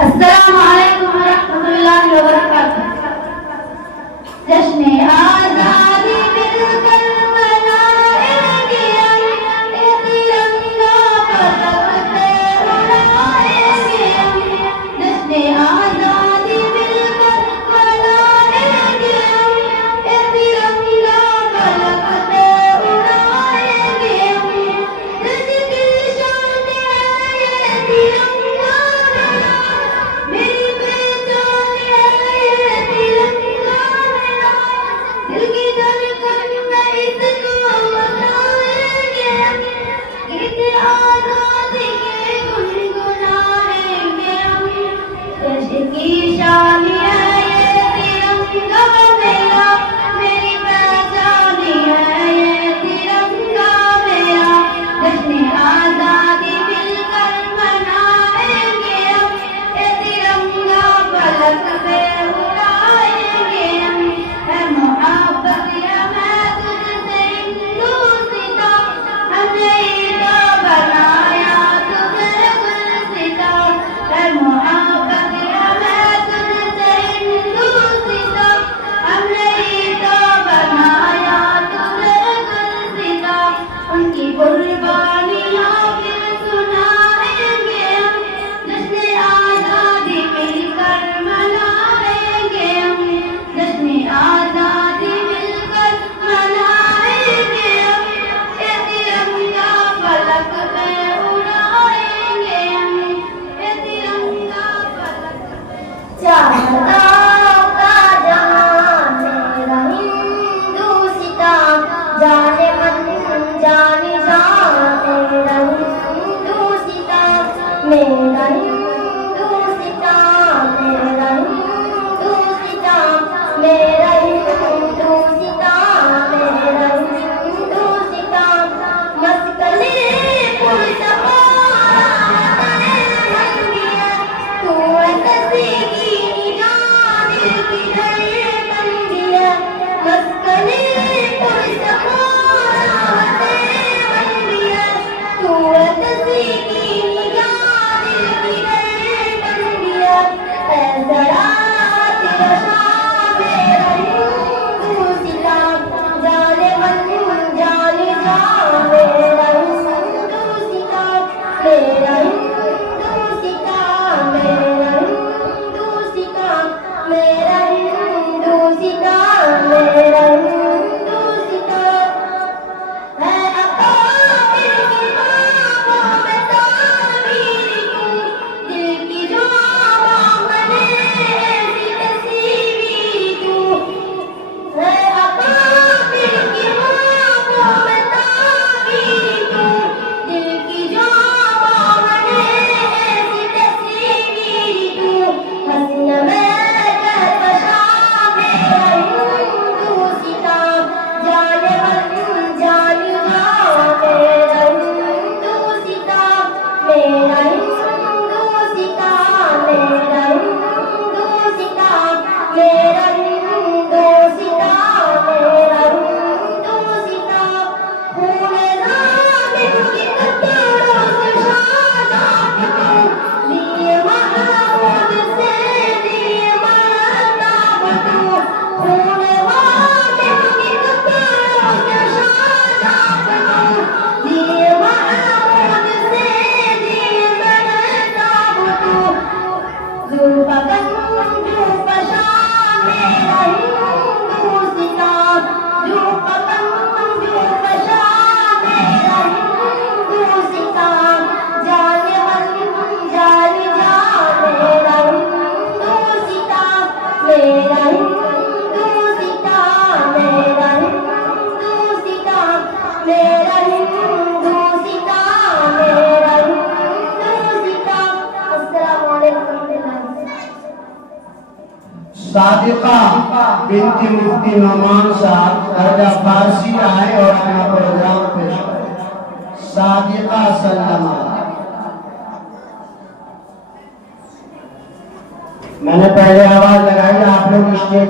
अस्सलामुअलैकुम रहमतुल्लाहि व बरकातुहू। जश्न आज़ादी मिलकर मनाएंगे हम, ये तिरंगा फलक पे उड़ाएंगे हम। जश्न आज़ादी मिलकर मनाएंगे हम, ये तिरंगा फलक पे उड़ाएंगे हम। देश की शान है ये तिरंगा मेरा, मेरी पहचान है ये तिरंगा मेरा। दिल की धड़कन में इसको बताएंगे हम, गीत आज़ादी के गुनगुनाएंगे हम। देश की शान है ये तिरंगा मेरा, मेरी पहचान है ये तिरंगा मेरा। जश्न आज़ादी मिलकर मनाएंगे हम, ये तिरंगा फलक पे उड़ाएंगे हम। है मोहब्बत या मैं तुझसे हिंदुस्तां, हमने ईद बनाया तुझे गुलसिता। है मोहब्बत या मैं तुझसे हिंदुस्तां, हमने ईद बनाया तुझे गुलसिता। उनकी कुर्बानियां फिर सुनाएंगे हम, जश्न आज़ादी मिलकर मनाएंगे हम। जश्न आज़ादी मिलकर मनाएंगे हम, ये तिरंगा फलक पे उड़ाएंगे हम, ये तिरंगा फलक पे। चाहता का जहां मेरा हिंदुस्तां, जाने मन जाने जा मेरा हिंदुस्तां, मेरा हिंदुस्तां, मेरा हिंदुस्तां, मेरा हिंदुस्तां, मेरा हिंदुस्तां। मस्कले पुरसवार बन गया, तू कसी की निगाह दिल की धड़कन गया। मस्कले पुरसवार बन गया, तू कसी की निगाह दिल की धड़कन गया। ऐ जरा तेरा शान मेरा हिंदुस्तां, जाने मन जाने जा मेरा हिंदुस्तां, मेरा हिंदुस्तां, मेरा हिंदुस्तां, मेरा हिंदुस्तां, मेरा हिंदुस्तां। है अकाबिर की बाहों में तामीर क्यों, दिल की जो आवाज़ बने ऐसी तस्वीर क्यों। है अकाबिर की बाहों में तामीर क्यों, दिल की जो आवाज़ बने ऐसी तस्वीर क्यों। हस्न में कहकशा मेरा हिंदुस्तां, जाने मन जाने जा मेरा हिंदुस्तां, मेरा हिंदुस्तां, मेरा हिंदुस्तां, मेरा हिंदुस्तां, मेरा हिंदुस्तां। खून ज़ालिम की कतरों से शादाब तू, लिए महमूद से लिए महताब तू। खून ज़ालिम की कतरों से शादाब तू, लिए महमूद से लिए महताब तू। ज़ुल्फ़क़न ज़ुल्फ़शा मेरा हिंदुस्तां, ज़ुल्फ़क़न ज़ुल्फ़शा मेरा हिंदुस्तां। जाने मन जाने जा मेरा हिंदुस्तां, मेरा हिंदुस्तां, मेरा हिंदुस्तां, मेरा हिंदुस्तां, मेरा हिंदुस्तां। अस्सलामु अलैकुम रहमतुल्लाहि। सादिका बिनती मुफ्ती नौमान साहब दर्जा फारसी आए और अपना प्रोग्राम पेश करें। सादिका सल्लमा। मैंने पहले आवाज लगाई, आप लोग स्टेज